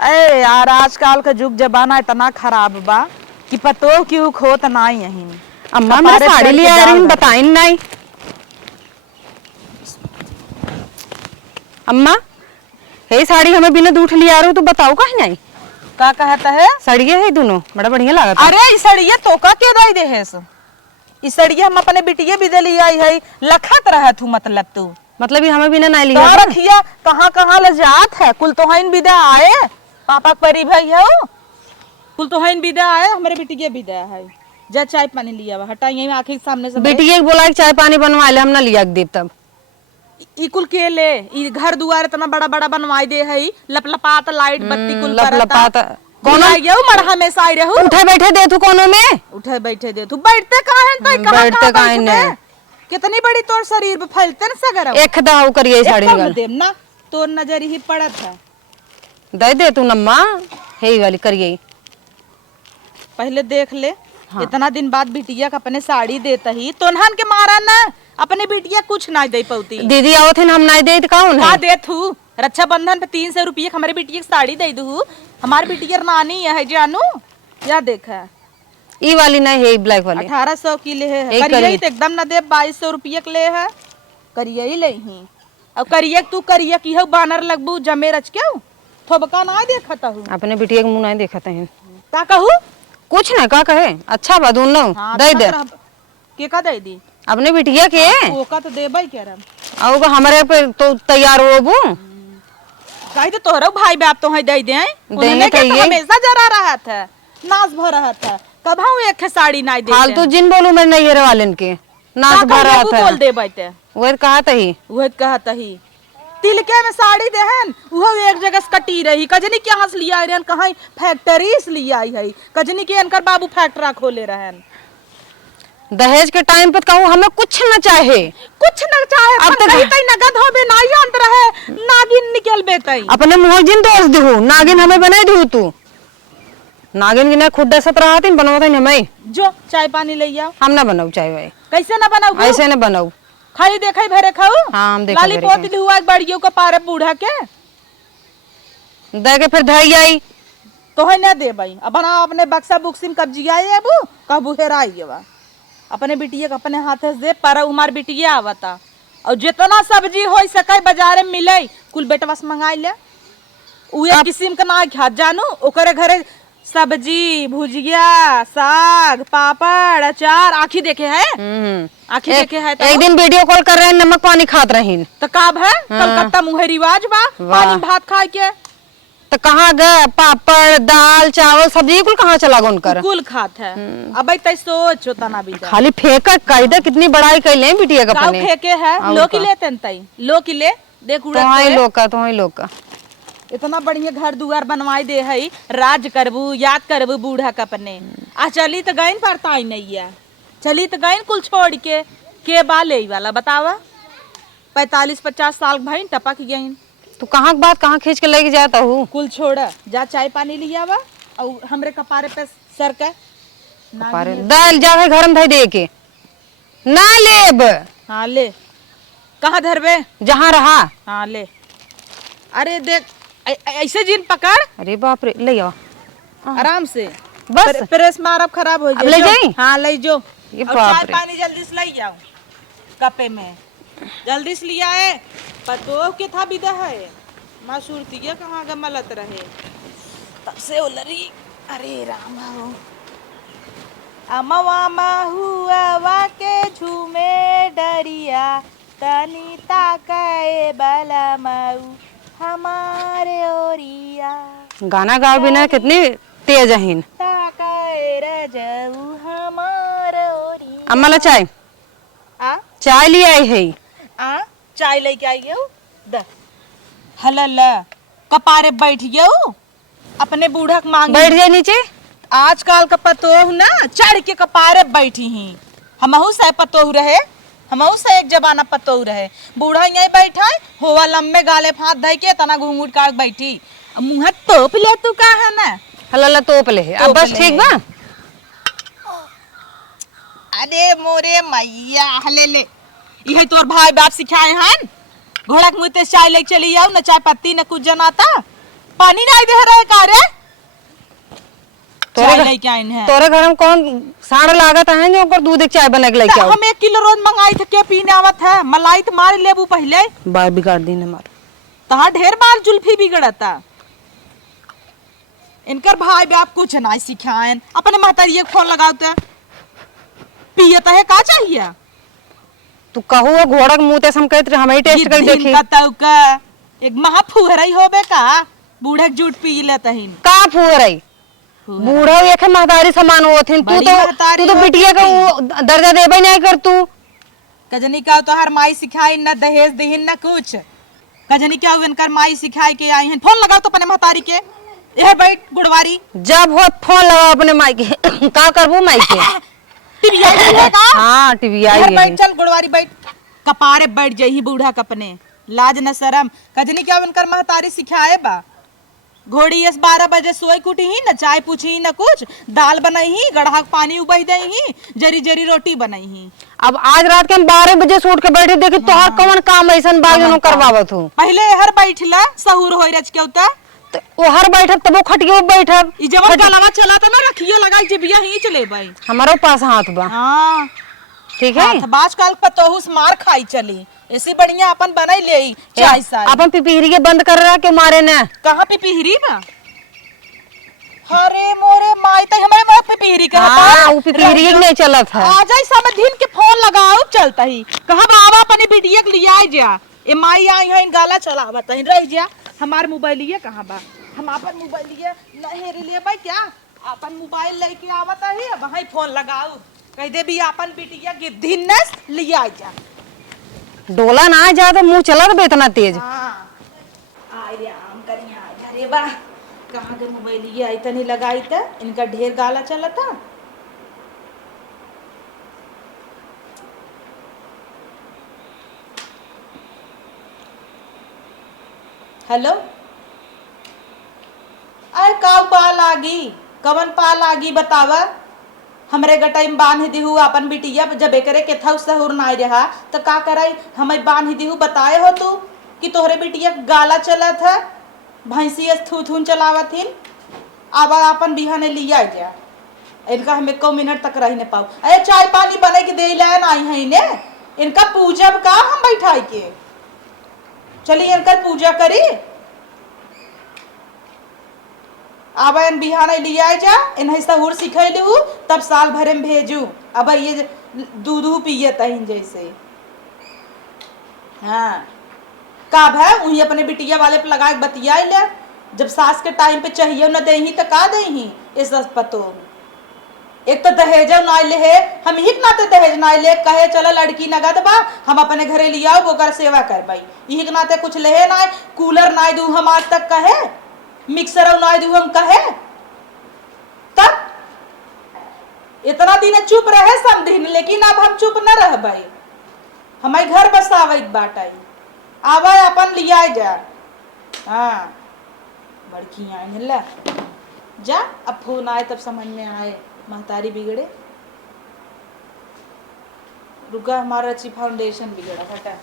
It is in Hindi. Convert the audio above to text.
अरे यार आजकल का जुग जमाना इतना खराब बा कि पतो क्यों खोत नहीं यही। अम्मा मेरा साड़ी ले आ रही बताई नहीं। अम्मा हे साड़ी हमें बिना दूठ लिया रहे हो तो बताओ कहीं नहीं का कहता है। सड़िया है दोनों बड़ा बढ़िया लागत। अरे इस सड़िया तो का के दई दे है इस सड़िया हम अपने बिटिया भी दे लिया है लखत रहा तू मतलब ये हमें बिना नहीं तो लिया रखिया कहाँ ले जात है कुल तो हईन विदा आए पापा परी भाई है कुल तो हईन विदा आए हमारे बिटिया विदा है जा चाय पानी लिया हुआ हटा यही आंखें के सामने से बेटिया के बोला चाय पानी बनवा ले हम ना लिया देव तब ई कुल के ले ई घर दुआर इतना बड़ा बड़ा बनवाई दे है लपलपात लाइट बत्ती कुल लपलपात कौन आई गयो मरहा में साई रहू उठे बैठे दे तू कोनो में उठे बैठे दे तू बैठते काहे तई कहां बैठते काहे ने कितनी बड़ी तोर शरीर पे फैलते न सगर एक दाव करिए साड़ी निकाल देम ना तोर नजर ही पड़त है दे दे तू नम्मा हे वाली करिए पहले देख ले हाँ। इतना दिन बाद बिटिया का अपने साड़ी देता ही तोनहन के मारा ना अपने बिटिया कुछ ना दे पौती दीदी आओ थे हम ना दे कौन है दे थू रक्षा बंधन पे 300 रुपये हमारे बिटिया की साड़ी दे दू हमारी बिटिया नानी है जानू या देखा ई वाली नहीं है ब्लैक वाली 1800 की ले है करिए तो एकदम ना दे 2200 रुपये के ले है करिए ही ले ही अब करिए तू करिए की हो बानर लगबू जमे रच क्यों थोबका ना देखता हूँ अपने बिटिया के मुंह नहीं देखते हैं का कहूँ कुछ ना का कहे अच्छा बा दोनों दे दे के का दे दी अपने बिटिया के ओका तो देबई के रम आओ हमारे पे तो तैयार होबू काहे तो तोहरा भाई बाप तो है दे दे उन्होंने के तो हमेशा जरा रहा था नाच भर रहा था कब हम एक साड़ी ना दे फालतू जिन बोलू मैं नहीं हेरे वालन के नाच भर रहा था बोल दे बैठे वो कहता ही तिलके में साड़ी देहन वो एक जगह से कटी रही कजनी के यहाँ से लिया रहन कहाँ फैक्ट्री से लिया है कजनी के इनकर बाबू फैक्ट्री खोले रहन दहेज के टाइम पे कहूँ हमें कुछ न चाहे अब तो कहीं नगद होबे ना अंत रहे नागिन निकल बेतई अपने मुंह जिन दोष दहू नागिन हमें बनाई दहू तू नागिन की ना खुद दसत रहा थी बनवाता नहीं हमें जो चाय पानी ले आओ हम ना बनाऊ चाय भाई कैसे ना बनाऊ ऐसे ना बनाऊ खाई देखई भरे खाऊ हाँ हम देखा लाली पोती दुआ बड़ियों का पारे बूढ़ा के दे के फिर धई आई तो है ना दे भाई अब बना अपने बक्सा बुक्सिम कब्जिया है अबू कबू हेराई है अपने बिटिया के अपने हाथ से दे पर उमार बिटिया आवता और जितना सब्जी हो सके बाजार में मिले कुल बेटवा से मंगाई ले उहे किस्म का ना खा जानू ओकरे घरे सब्जी भुजिया साग पापड़ अचार आखी देखे है आखी देखे है एक दिन वीडियो कॉल कर रहे हैं नमक पानी खात रही तो काब है कलकत्ता मुहे रिवाज बा पानी भात खा के तो कहाँ गए पापड़ दाल चावल सब्जी कुल कहाँ चला गन कर कुल खात है अब तै सोच होता ना भी खाली फेंका कायदा कितनी बड़ाई कर ले बिटिया का अपने फेंके है लोकी लेते तई लोकी ले देख उड़ा तो ही लोग का इतना बढ़िया घर दुआर बनवाई दे है राज करबू याद करबू बूढ़ा का अपने आ चली तो गईन पड़ता ही नहीं है चली तो गईन कुल छोड़ के बा ले वाला बतावा 45-50 साल भाई टपक गईन तू कहाँ बात कहाँ खींच के लेके जाता हूँ कुल छोड़ा जा चाय पानी लिया वा और हमरे कपारे पे सर के दाल जावे घर में दे के ना लेब हाँ ले कहाँ धरबे जहाँ रहा हाँ ले अरे देख ऐसे जीन पकड़ अरे बाप रे ले आओ आराम से बस प्रेस मारब खराब हो जाए ले जाई हाँ ले जो ये चाय पानी जल्दी से ले जाओ कपे में जल्दी से लिया है पतो के था विदा है माँ सुरतिया कहाँ गमलत रहे तब से उलरी अरे राम हो अमवा हुआ के झूमे डरिया तनी ताके बला माऊ हमारे ओरिया गाना गाओ बिना कितनी तेज है अम्मा चाय चाय ले आई है चाय लेके आई है हलला कपारे बैठ गयो अपने बूढ़ा मांग बैठ जाए नीचे आजकल का पतोह ना चढ़ के कपारे बैठी ही हमहू से पतोह रहे हमहू से एक जमाना पतोह रहे बूढ़ा यही बैठा होवा लम्बे गाले हाथ धई के तना घूंघूट काट बैठी मुँह तोप ले तू का है ना हल्ला तोप ले अब बस ठीक बा अरे मोरे मैया हले ले यही तोर भाई बाप सिखाए हैं घोड़ा के मुँह चाय लेके चली जाओ न चाय पत्ती न कुछ जनाता पानी नहीं दे रहे का रे? तोरे चाय घर- लेके आइन है। तोरे घर में कौन साड़ लागत है जो ओकर दूध एक चाय बना के लेके आओ? हम 1 किलो रोज मंगाई थे, के पीने आवत है? मलाई तो मार लेबू पहले। बार बिगाड़ दी हमार। तहां ढेर बार जुल्फी बिगड़ता। इनकर भाई बाप कुछ नहीं सिखाएन, अपने महतारिये को फोन लगाओ तो पियत है का चाहिए? तू कहू वो घोड़ा के मुंह ते हम कहत रहे, हम ही टेस्ट कर देखी बताऊ का एक महा फुहरई होबे का बूढ़े के जूठ पी लेतहिन। का फूर है बूढ़ा एक महतारी समान होथिन। तू बड़ी तो महतारी तू तो बिटिया का वो दर्जा देबे नहीं कर तू। कजनी का तो हर माई सिखाई न दहेज देहिन न कुछ। कजनी क्या हुए इनकर माई सिखाई के आई हैं। फोन लगाओ तो अपने महतारी के। यह बैठ गुड़वारी जब हो फोन लगाओ अपने माई के का करबू माई के? टीवी आई है का? हां टीवी आई इधर बैठ, है। चल गुड़वारी बैठ। कपारे बैठ जही बूढ़ा कपने लाज न शरम। कजनी क्या इनकर महतारी सिखाए बा? घोड़ी 12 बजे सोई कुटी ही न चाय पूछी न कुछ, दाल बनाई ही, गढ़ा पानी उबई दई ही, जरी जरी रोटी बनाई ही। अब आज रात के हम 12 बजे सूट के बैठे देखी तोहार कौन काम ऐसन बाजनो करवावत हूं। पहले हर बैठला सहूर होई रच के उता तो वो हर बैठब तब वो खटियो बैठब। ई जवन गलवा चला त ना रखियो लगाई जे बिया ही चले भाई। हमारो पास हाथ बा। हां ठीक है हाथ बाज काल पतोहुस मार खाई चली। ऐसी बढ़िया अपन बनाई ले चाय साय। अपन पिपीरी के बंद कर रहा के मारे ने। कहां पे पिहरी बा? अरे मोरे माई त हमारे मां पे पिहरी का हां वो पिपीरी के नहीं चलत है। आ जाई समधिन के फोन लगाओ चलता ही। कहां बाबा अपनी बिटिया के लिए जा। ए माई आई है इन गाला चलावत है रह जा। हमार मोबाइलिए कहां बा? हम अपन मोबाइलिए नहीं ले भाई क्या? अपन मोबाइल लेके आवत है वहीं फोन लगाओ। कह दे भी अपन बिटिया के दिनस ले आ जा। डोला ना जा तो मुंह चला तो इतना तेज। हां आय रे आम करिया अरे बा कहां के मोबाइलिए आई तनी लगाई त इनका ढेर गाला चलता। हेलो अरे का पा लागी कवन पा लागी बतावा। हमरे गटाई में बांध दिहू अपन बिटिया जब एकरे के था सहूर ना रहा तो का कराई हमें बांध दिहू बताए हो तू कि तोहरे बिटिया गाला चलत है भैंसी थूथून चलावथिन। अब अपन बिहाने लिया जा। इनका हम 1 मिनट तक रह न पाऊ। अरे चाय पानी बने के दे लान आई है ने इनका पूजा का हम बैठाई के चलिए इनका पूजा करी। अब इन बिहाने लिया जा इन्हें सहूर सिखैलू तब साल भरे में भेजू। अब ये दूध पिए तहिन जैसे। हाँ काब है उन्हीं अपने बिटिया वाले पे लगा के बतियाई ले। जब सास के टाइम पे चाहिए न दे ही तो का दे ही इस पतो। एक तो दहेज ना ले है हम ही नाते दहेज ना ले कहे चलो लड़की नगद बा हम अपने घरे लिया वो कर सेवा कर भाई यही के नाते कुछ ले ना कूलर ना दू हम आज तक कहे मिक्सर ना दू हम कहे। तब इतना दिन चुप रहे समझिन लेकिन अब हम चुप न रह भाई। हमारे घर बसावे बाटाई आवा अपन लिया जा। हाँ बड़की आए ला जा अब फोन आए तब समझ में आए महतारी बिगड़े। रुका हमारा अच्छी फाउंडेशन बिगड़ा फटा।